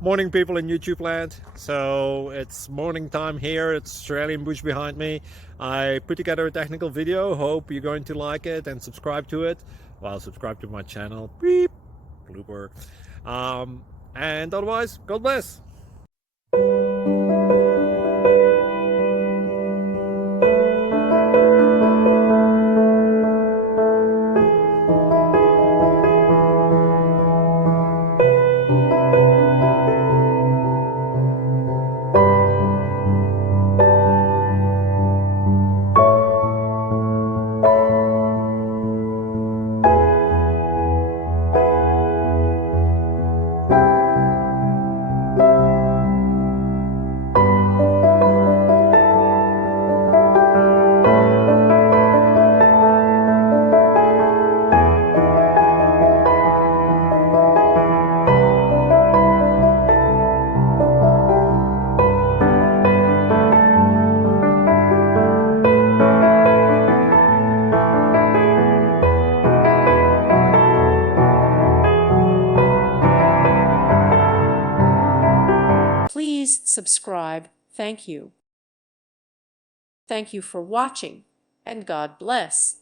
Morning, people in YouTube land. So it's morning time here. It's Australian bush behind me. I put together a technical video. Hope you're going to like it and subscribe to it. Well, subscribe to my channel. Beep, blooper. And otherwise, God bless. Please subscribe. Thank you. Thank you for watching, and God bless.